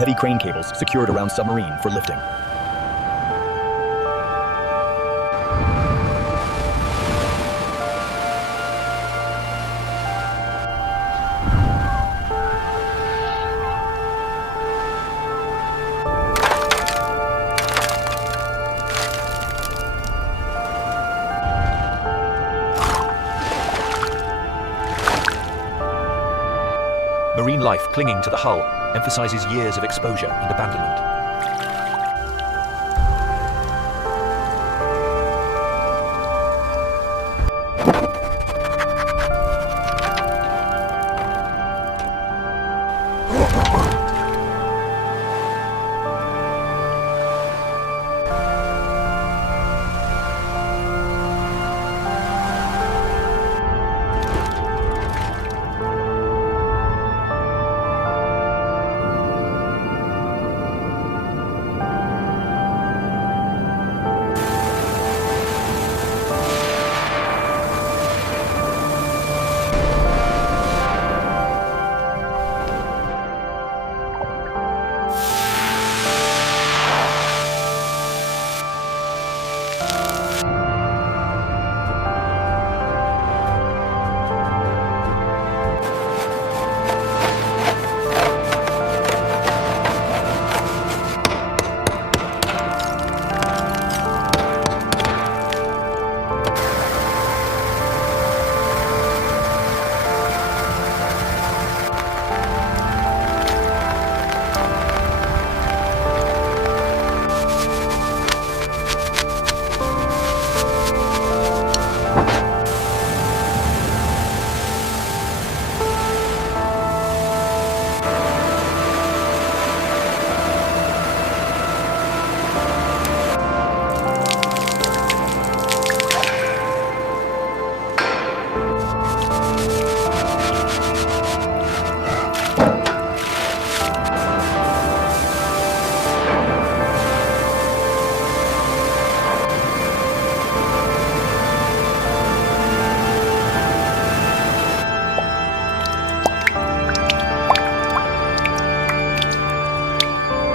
Heavy crane cables secured around submarine for lifting. Marine life clinging to the hull emphasizes years of exposure and abandonment.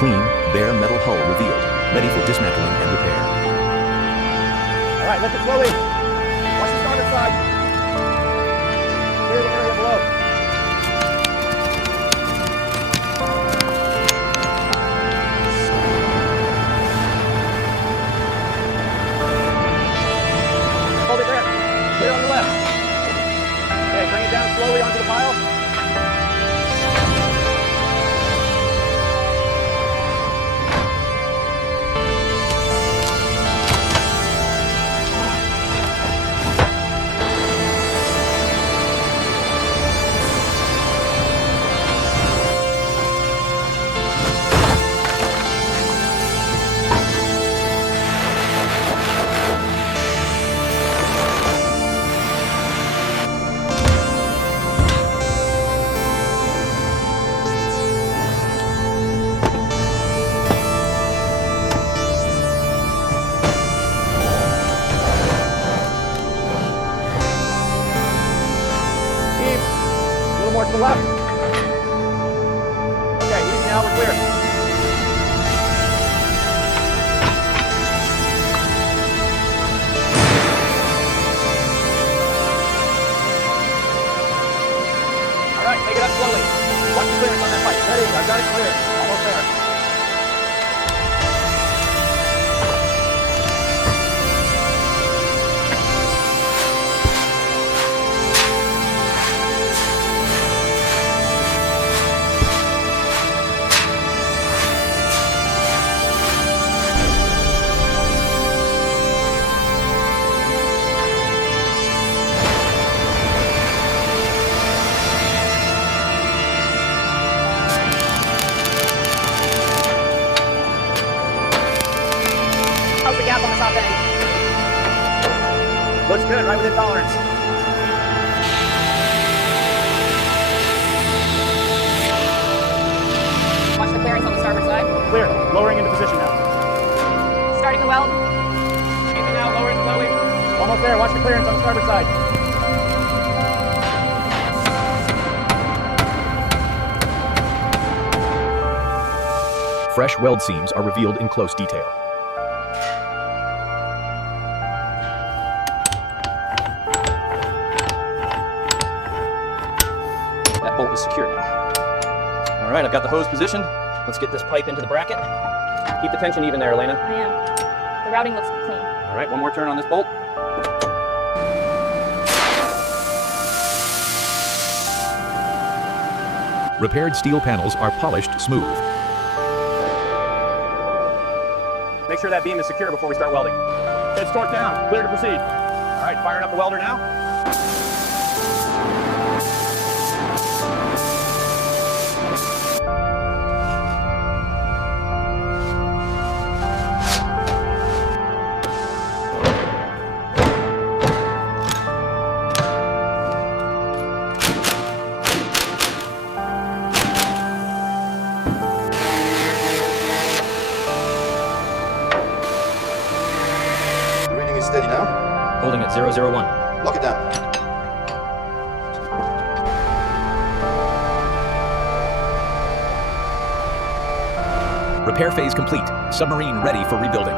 Clean, bare metal hull revealed, ready for dismantling and repair. All right, lift it slowly. Watch the starboard side. Clear the area below. Hold it there. Clear on the left. Okay, bring it down slowly onto the pile. More to the left. Okay, easy now, we're clear. All right, take it up slowly. Watch the clearance on that pipe. Ready, I've got it clear. Almost there. How's the gap on the top end? Looks good, right within tolerance. Watch the clearance on the starboard side. Clear, lowering into position now. Starting the weld. Easy now, lower it slowly. Almost there, watch the clearance on the starboard side. Fresh weld seams are revealed in close detail. That bolt is secure now. All right, I've got the hose positioned. Let's get this pipe into the bracket. Keep the tension even there, Elena. I am. The routing looks clean. All right, one more turn on this bolt. Repaired steel panels are polished smooth. Make sure that beam is secure before we start welding. Heads torqued down, clear to proceed. All right, firing up the welder now. Steady now. Holding at 001. Lock it down. Repair phase complete. Submarine ready for rebuilding.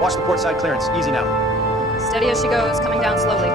Watch the port side clearance. Easy now. Steady as she goes, coming down slowly.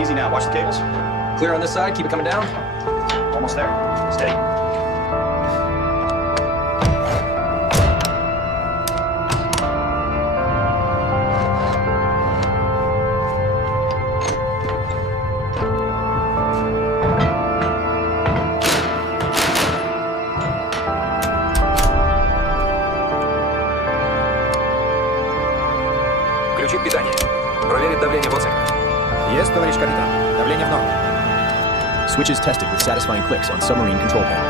Easy now. Watch the cables. Clear on this side. Keep it coming down. Almost there. Steady. Включить питание. Проверить давление в отсек. Yes, товарищ капитан. Давление в норме. Switches tested with satisfying clicks on submarine control panel.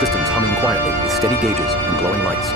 Systems humming quietly with steady gauges and glowing lights.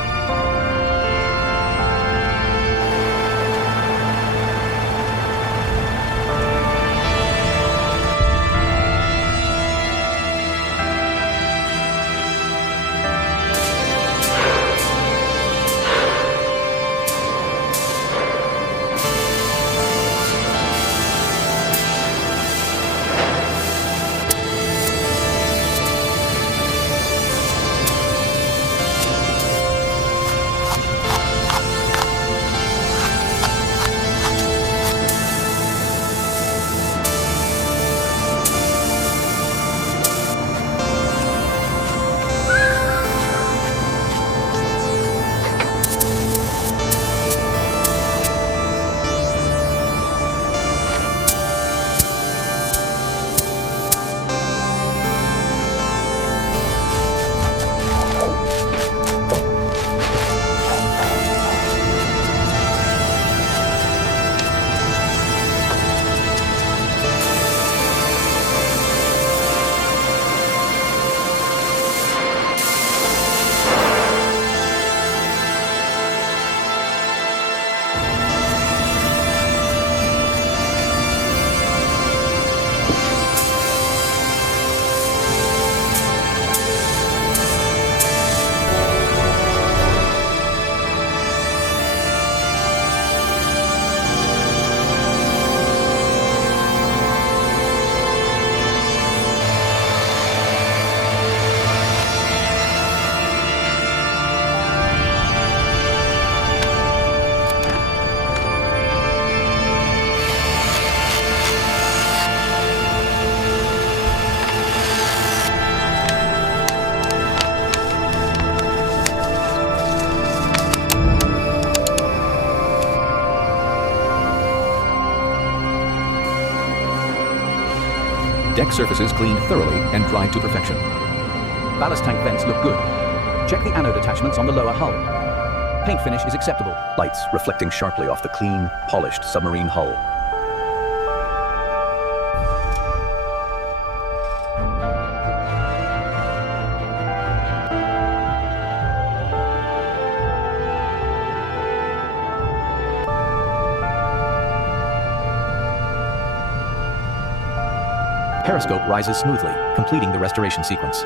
Deck surfaces cleaned thoroughly and dried to perfection. Ballast tank vents look good. Check the anode attachments on the lower hull. Paint finish is acceptable. Lights reflecting sharply off the clean, polished submarine hull. Periscope rises smoothly, completing the restoration sequence.